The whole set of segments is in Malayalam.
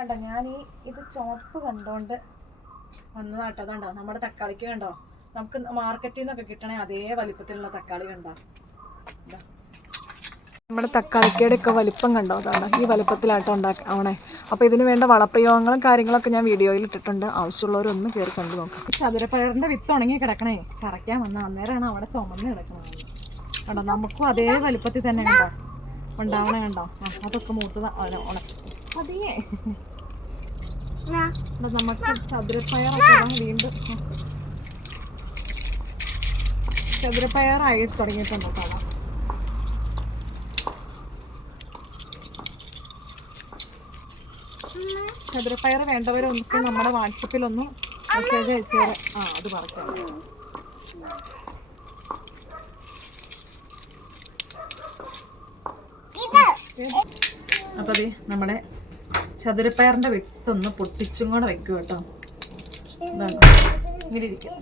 കണ്ടോ ഞാൻ ഇത് ചുവപ്പ് കണ്ടോണ്ട് വന്നതാട്ടോ. കണ്ടോ നമ്മുടെ തക്കാളിക്ക് കണ്ടോ, നമുക്ക് മാർക്കറ്റിൽ നിന്നൊക്കെ കിട്ടണേ അതേ വലിപ്പത്തിലുള്ള തക്കാളി കണ്ടോ. നമ്മുടെ തക്കാളിക്കയുടെ ഒക്കെ വലിപ്പം കണ്ടോ, അതാണ് ഈ വലിപ്പത്തിലാട്ടോ ഉണ്ടാക്കണേ. അപ്പോൾ ഇതിന് വേണ്ട വളപ്രയോഗങ്ങളും കാര്യങ്ങളൊക്കെ ഞാൻ വീഡിയോയിൽ ഇട്ടിട്ടുണ്ട്. ആവശ്യമുള്ളവരൊന്ന് കയറി കണ്ടു നോക്കാം. ചതുരപ്പയറിൻ്റെ വിത്ത് ഉണങ്ങി കിടക്കണേ, കറയ്ക്കാൻ വന്ന അന്നേരമാണ് അവിടെ ചുമന്ന് കിടക്കണത് കണ്ടോ. നമുക്കും അതേ വലിപ്പത്തിൽ തന്നെ കണ്ടോ ഉണ്ടാവണേ കണ്ടോ. അതൊക്കെ മൂത്തത് ഉണക്കി അതേ. നമുക്ക് ചതുരപ്പയറൊക്കെ വീണ്ടും ചതുരപ്പയറായി തുടങ്ങിയിട്ടുണ്ട് കേട്ടോ. ചതുരപ്പയർ വേണ്ടവരൊക്കെ നമ്മുടെ വാട്സപ്പിലൊന്ന് മെസ്സേജ് അയച്ചേരെ. അത് പറയാം. അപ്പോൾ നമ്മുടെ ചതുരപ്പയറിൻ്റെ വിത്തൊന്ന് പൊട്ടിച്ചും കൂടെ വെക്കും കേട്ടോ. ഇങ്ങനെ ഇരിക്കും.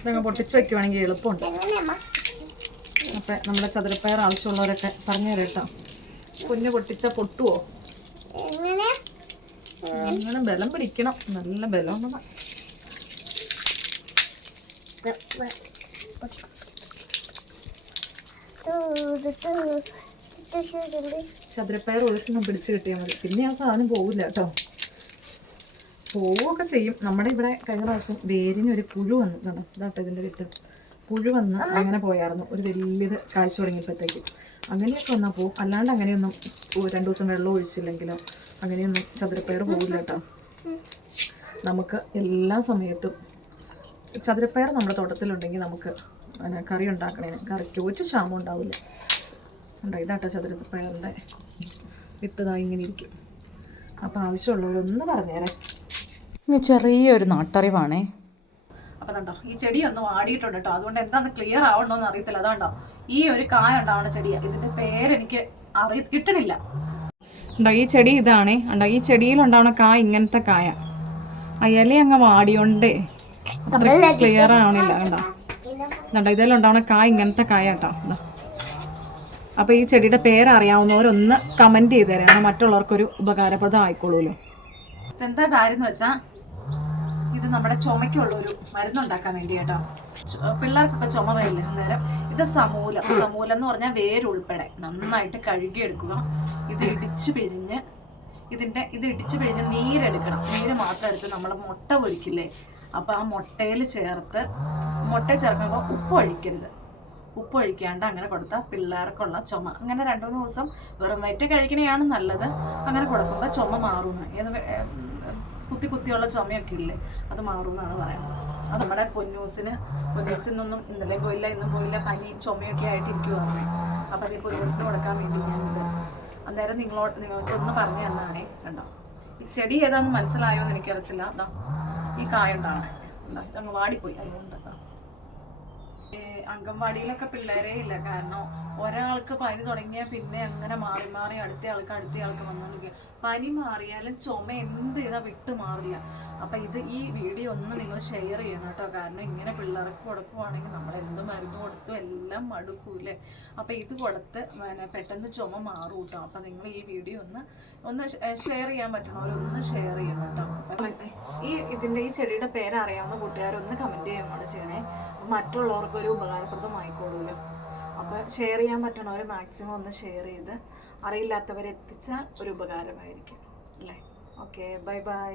ഇതങ്ങ് പൊട്ടിച്ച് വെക്കുവാണെങ്കിൽ എളുപ്പമുണ്ട്. അപ്പം നമ്മുടെ ചതുരപ്പയർ ആവശ്യമുള്ളവരൊക്കെ പറഞ്ഞു തരാം കേട്ടോ. കുഞ്ഞ് പൊട്ടിച്ച പൊട്ടുവോ? അങ്ങനെ ബലം പിടിക്കണം, നല്ല ബലം. ചതുരപ്പയർ ഒഴുക്കൊന്നും പിടിച്ച് കിട്ടിയാൽ മതി. പിന്നെ ആ സാധനം പോവില്ല കേട്ടോ. പോവുകയൊക്കെ ചെയ്യും. നമ്മുടെ ഇവിടെ കഴിഞ്ഞ പ്രാവശ്യം വേരിനൊരു പുഴു വന്നു ഇതാട്ടോ. ഇതിൻ്റെ വിത്ത് പുഴു വന്ന് അങ്ങനെ പോയായിരുന്നു. ഒരു വലിയത് കാഴ്ച തുടങ്ങിയപ്പോഴത്തേക്ക് അങ്ങനെയൊക്കെ വന്നാൽ പോവും. അല്ലാണ്ട് അങ്ങനെയൊന്നും 2 ദിവസം വെള്ളം ഒഴിച്ചില്ലെങ്കിലോ അങ്ങനെയൊന്നും ചതുരപ്പയർ പോവില്ല കേട്ടോ. നമുക്ക് എല്ലാ സമയത്തും ചതുരപ്പയർ നമ്മുടെ തോട്ടത്തിലുണ്ടെങ്കിൽ നമുക്ക് കറി ഉണ്ടാക്കണേന് കറിക്ക് ഒരു ക്ഷാമം ഉണ്ടാവില്ല. ഇതാട്ടോ ചതുരപ്പയറിൻ്റെ വിത്ത് ഇങ്ങനെ ഇരിക്കും. അപ്പോൾ ആവശ്യമുള്ളവരൊന്ന് പറഞ്ഞേരെ. ഇനി ചെറിയൊരു നാട്ടറിവാണേ. അപ്പം കണ്ടോ ഈ ചെടി ഒന്ന് വാടിയിട്ടുണ്ട് കേട്ടോ. അതുകൊണ്ട് എന്താന്ന് ക്ലിയർ ആവണ്ടോന്ന് അറിയത്തില്ല. അതുകൊണ്ടോ ഈ ഒരു കായ ഉണ്ടാവുന്ന ചെടിയാണ്. ഇതിൻ്റെ പേരെനിക്ക് കിട്ടണില്ല. ഉണ്ടോ ഈ ചെടി ഇതാണേ. ഉണ്ടോ ഈ ചെടിയിലുണ്ടാവുന്ന കായ ഇങ്ങനത്തെ കായ. ഇല അങ്ങ് വാടിയോണ്ടേ അത്ര ക്ലിയർ ആവണില്ല. കണ്ടോ ഇതെല്ലാം ഉണ്ടാവുന്ന കായ ഇങ്ങനത്തെ കായ കേട്ടോ. അപ്പോൾ ഈ ചെടിയുടെ പേരറിയാവുന്നവരൊന്ന് കമൻറ്റ് ചെയ്ത് തരാം. മറ്റുള്ളവർക്കൊരു ഉപകാരപ്രദം ആയിക്കോളൂല്ലോ. ഇതെന്താ കാര്യം എന്ന് വെച്ചാൽ ഇത് നമ്മുടെ ചുമയ്ക്കുള്ളൊരു മരുന്നുണ്ടാക്കാൻ വേണ്ടി കേട്ടോ. പിള്ളേർക്കൊക്കെ ചുമ വരില്ല അന്നേരം. ഇത് സമൂലം എന്ന് പറഞ്ഞാൽ വേരുൾപ്പെടെ നന്നായിട്ട് കഴുകിയെടുക്കുക. ഇത് ഇടിച്ച് പിഴിഞ്ഞ് ഇത് ഇടിച്ച് പിഴിഞ്ഞ് നീരെടുക്കണം. നീര് മാത്രം എടുത്ത് നമ്മൾ മുട്ട പൊരിക്കില്ലേ, അപ്പോൾ ആ മുട്ടയിൽ ചേർക്കുമ്പോൾ ഉപ്പ് ഒഴിക്കരുത്. ഉപ്പ് ഒഴിക്കാണ്ട് അങ്ങനെ കൊടുത്താൽ പിള്ളേർക്കുള്ള ചുമ അങ്ങനെ 2-3 ദിവസം വെറും വയറ്റ് കഴിക്കണതാണ് നല്ലത്. അങ്ങനെ കൊടുക്കുമ്പോൾ ചുമ മാറുമെന്ന്. കുത്തിയുള്ള ചുമയൊക്കെ ഇല്ലേ, അത് മാറുമെന്നാണ് പറയുന്നത്. അത് നമ്മുടെ പൊന്നൂസിൽ നിന്നൊന്നും ഇന്നലെയും പോയില്ല ഇന്നും പോയില്ല, പനി ചുമയൊക്കെ ആയിട്ടിരിക്കുവാണ്. അപ്പോൾ അത് പൊന്നൂസിന് കൊടുക്കാൻ വേണ്ടി ഞാനിത് അന്നേരം നിങ്ങൾക്കൊന്ന് പറഞ്ഞു തന്നാണേ. കണ്ടോ ഈ ചെടി ഏതാണെന്ന് മനസ്സിലായോ എന്ന് എനിക്കറിയത്തില്ല. അതാ ഈ കായ ഉണ്ടാവണേ. ഇതങ്ങ് വാടിപ്പോയി. അതുകൊണ്ട് അംഗൻവാടിയിലൊക്കെ പിള്ളേരേ ഇല്ല. കാരണം ഒരാൾക്ക് പനി തുടങ്ങിയാൽ പിന്നെ അങ്ങനെ മാറി അടുത്ത ആൾക്ക് വന്നുകൊണ്ടിരിക്കുക. പനി മാറിയാലും ചുമ എന്ത് ചെയ്താൽ വിട്ടു മാറില്ല. അപ്പം ഈ വീഡിയോ ഒന്ന് നിങ്ങൾ ഷെയർ ചെയ്യണം കേട്ടോ. കാരണം ഇങ്ങനെ പിള്ളേർക്ക് കൊടുക്കുവാണെങ്കിൽ നമ്മൾ എന്ത് മരുന്ന് കൊടുത്തു എല്ലാം മടുക്കൂലേ. അപ്പം ഇത് കൊടുത്ത് പെട്ടെന്ന് ചുമ മാറും കേട്ടോ. അപ്പം നിങ്ങൾ ഈ വീഡിയോ ഒന്ന് ഷെയർ ചെയ്യാൻ പറ്റണവരൊന്ന് ഷെയർ ചെയ്യണം കേട്ടോ. ഈ ചെടിയുടെ പേരറിയാവുന്ന കൂട്ടുകാരൊന്ന് കമൻറ്റ് ചെയ്യുമ്പോൾ ചെയ്യണേ. മറ്റുള്ളവർക്കൊരു ഉപകാരപ്രദമായിക്കോളൂല്ലോ. അപ്പോൾ ഷെയർ ചെയ്യാൻ പറ്റണവർ മാക്സിമം ഒന്ന് ഷെയർ ചെയ്ത് അറിയില്ലാത്തവരെത്തിച്ചാൽ ഒരു ഉപകാരമായിരിക്കും അല്ലേ. Okay, by.